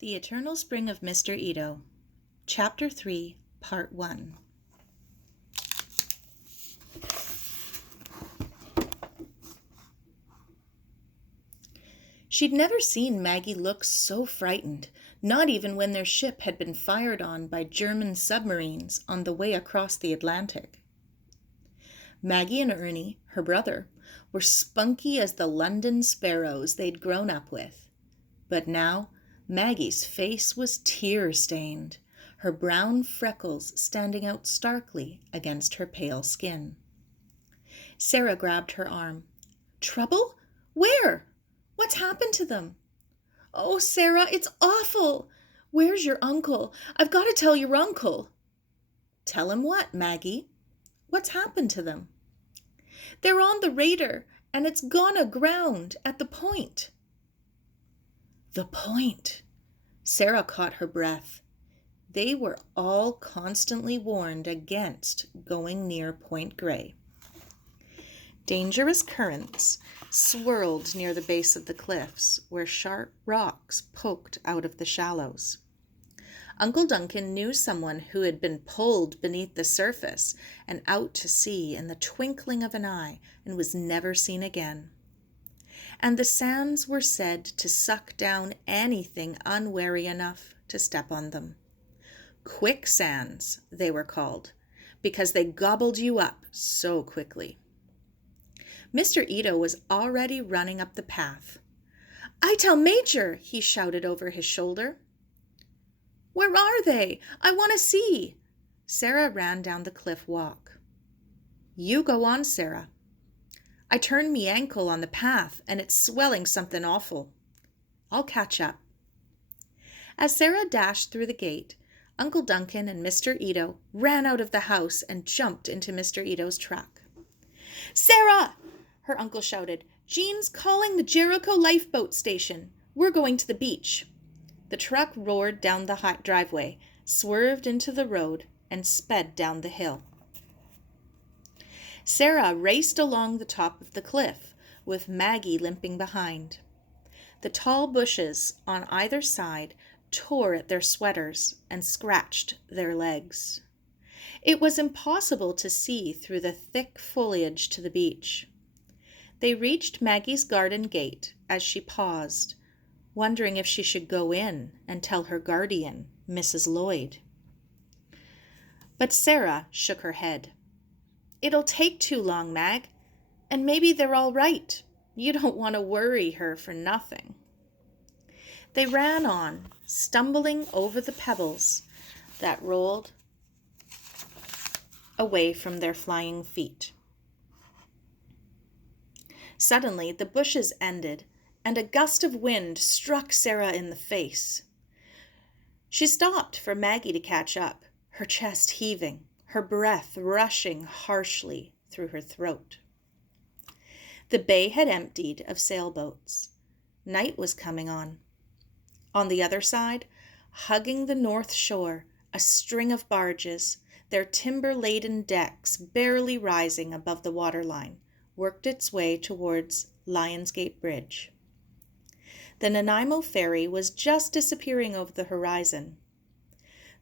The Eternal Spring of Mr. Ito, Chapter 3, Part 1. She'd never seen Maggie look so frightened, not even when their ship had been fired on by German submarines on the way across the Atlantic. Maggie and Ernie, her brother, were spunky as the London sparrows they'd grown up with. But now Maggie's face was tear-stained, her brown freckles standing out starkly against her pale skin. Sara grabbed her arm. "Trouble? Where? What's happened to them?" "Oh, Sara, it's awful. Where's your uncle? I've got to tell your uncle." "Tell him what, Maggie? What's happened to them?" "They're on the raider, and it's gone aground at the point." The point. Sara caught her breath. They were all constantly warned against going near Point Grey. Dangerous currents swirled near the base of the cliffs, where sharp rocks poked out of the shallows. Uncle Duncan knew someone who had been pulled beneath the surface and out to sea in the twinkling of an eye and was never seen again. And the sands were said to suck down anything unwary enough to step on them. Quicksands, they were called, because they gobbled you up so quickly. Mr. Ito was already running up the path. "I tell Major," he shouted over his shoulder. "Where are they? I want to see." Sara ran down the cliff walk. "You go on, Sara. I turned me ankle on the path, and it's swelling something awful. I'll catch up." As Sara dashed through the gate, Uncle Duncan and Mr. Ito ran out of the house and jumped into Mr. Ito's truck. "Sara!" her uncle shouted. "Jean's calling the Jericho lifeboat station. We're going to the beach." The truck roared down the driveway, swerved into the road, and sped down the hill. Sara raced along the top of the cliff, with Maggie limping behind. The tall bushes on either side tore at their sweaters and scratched their legs. It was impossible to see through the thick foliage to the beach. They reached Maggie's garden gate as she paused, wondering if she should go in and tell her guardian, Mrs. Lloyd. But Sara shook her head. "It'll take too long, Mag, and maybe they're all right. You don't want to worry her for nothing." They ran on, stumbling over the pebbles that rolled away from their flying feet. Suddenly, the bushes ended, and a gust of wind struck Sara in the face. She stopped for Maggie to catch up, her chest heaving, her breath rushing harshly through her throat. The bay had emptied of sailboats. Night was coming on. On the other side, hugging the north shore, a string of barges, their timber-laden decks barely rising above the waterline, worked its way towards Lionsgate Bridge. The Nanaimo ferry was just disappearing over the horizon.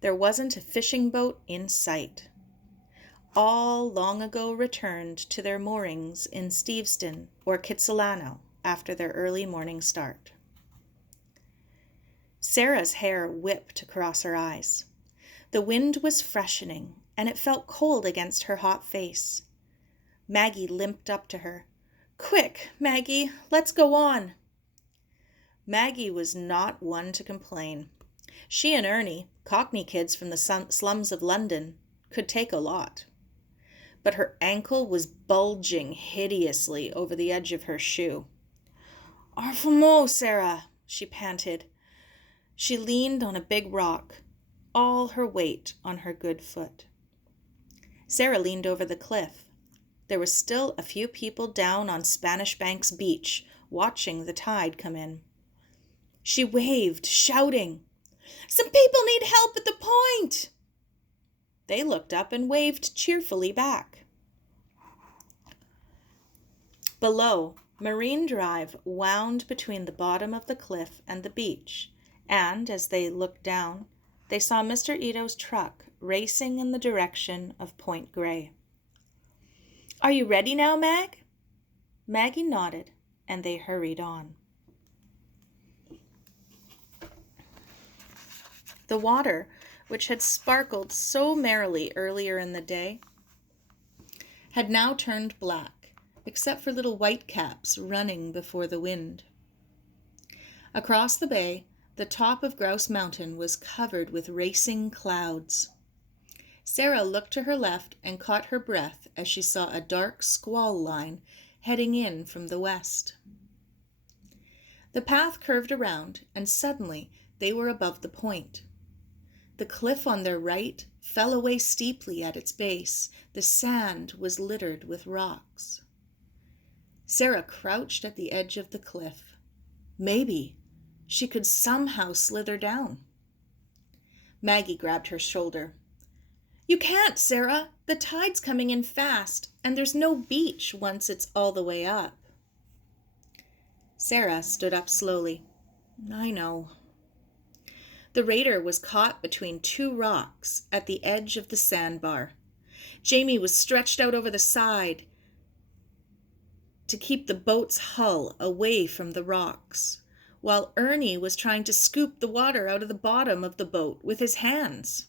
There wasn't a fishing boat in sight. All long ago returned to their moorings in Steveston or Kitsilano after their early morning start. Sara's hair whipped across her eyes. The wind was freshening, and it felt cold against her hot face. Maggie limped up to her. "Quick, Maggie, let's go on." Maggie was not one to complain. She and Ernie, Cockney kids from the slums of London, could take a lot. But her ankle was bulging hideously over the edge of her shoe. "Arfamo, Sara," she panted. She leaned on a big rock, all her weight on her good foot. Sara leaned over the cliff. There were still a few people down on Spanish Bank's beach, watching the tide come in. She waved, shouting, "Some people need help at the point!" They looked up and waved cheerfully back. Below, Marine Drive wound between the bottom of the cliff and the beach, and as they looked down, they saw Mr. Ito's truck racing in the direction of Point Grey. "Are you ready now, Mag?" Maggie nodded, and they hurried on. The water, which had sparkled so merrily earlier in the day, had now turned black, except for little whitecaps running before the wind. Across the bay, the top of Grouse Mountain was covered with racing clouds. Sara looked to her left and caught her breath as she saw a dark squall line heading in from the west. The path curved around, and suddenly they were above the point. The cliff on their right fell away steeply at its base. The sand was littered with rocks. Sara crouched at the edge of the cliff. Maybe she could somehow slither down. Maggie grabbed her shoulder. "You can't, Sara. The tide's coming in fast, and there's no beach once it's all the way up." Sara stood up slowly. "I know." The raider was caught between two rocks at the edge of the sandbar. Jamie was stretched out over the side to keep the boat's hull away from the rocks, while Ernie was trying to scoop the water out of the bottom of the boat with his hands.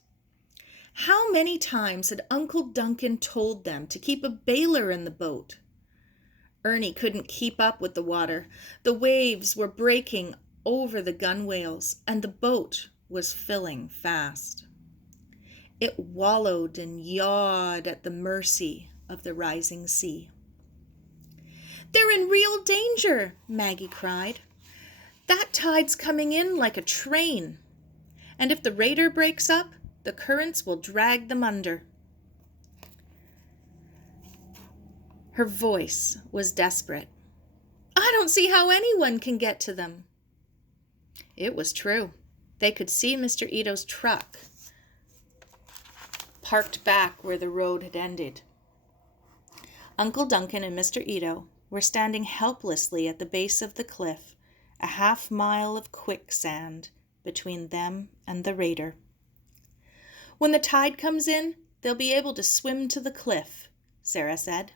How many times had Uncle Duncan told them to keep a bailer in the boat? Ernie couldn't keep up with the water. The waves were breaking over the gunwales, and the boat was filling fast. It wallowed and yawed at the mercy of the rising sea. "They're in real danger," Maggie cried. "That tide's coming in like a train, and if the raider breaks up, the currents will drag them under." Her voice was desperate. "I don't see how anyone can get to them." It was true. They could see Mr. Ito's truck parked back where the road had ended. Uncle Duncan and Mr. Ito were standing helplessly at the base of the cliff, a half-mile of quicksand between them and the raider. "When the tide comes in, they'll be able to swim to the cliff," Sara said.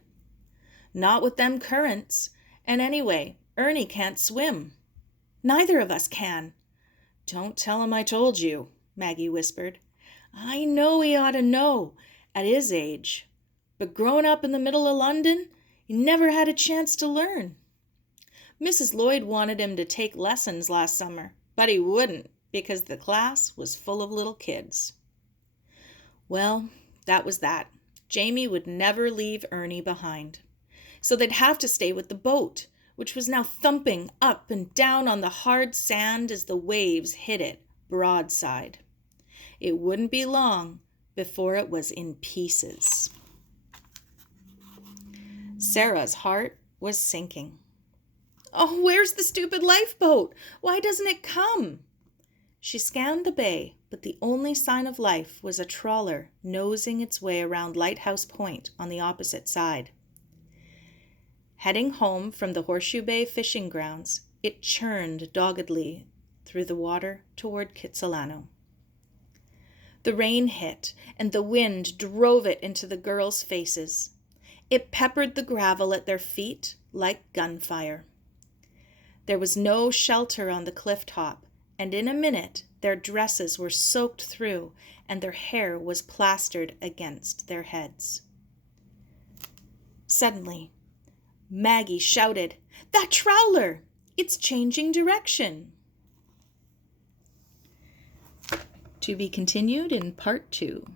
"Not with them currents. And anyway, Ernie can't swim. Neither of us can." "Don't tell him I told you," Maggie whispered. "I know he ought to know at his age. But growing up in the middle of London, he never had a chance to learn. Mrs. Lloyd wanted him to take lessons last summer, but he wouldn't because the class was full of little kids." Well, that was that. Jamie would never leave Ernie behind. So they'd have to stay with the boat, which was now thumping up and down on the hard sand as the waves hit it broadside. It wouldn't be long before it was in pieces. Sara's heart was sinking. "Oh, where's the stupid lifeboat? Why doesn't it come?" She scanned the bay, but the only sign of life was a trawler nosing its way around Lighthouse Point on the opposite side. Heading home from the Horseshoe Bay fishing grounds, it churned doggedly through the water toward Kitsilano. The rain hit, and the wind drove it into the girls' faces. It peppered the gravel at their feet like gunfire. There was no shelter on the cliff top, and in a minute their dresses were soaked through, and their hair was plastered against their heads. Suddenly, Maggie shouted, "That trawler! It's changing direction!" To be continued in part 2.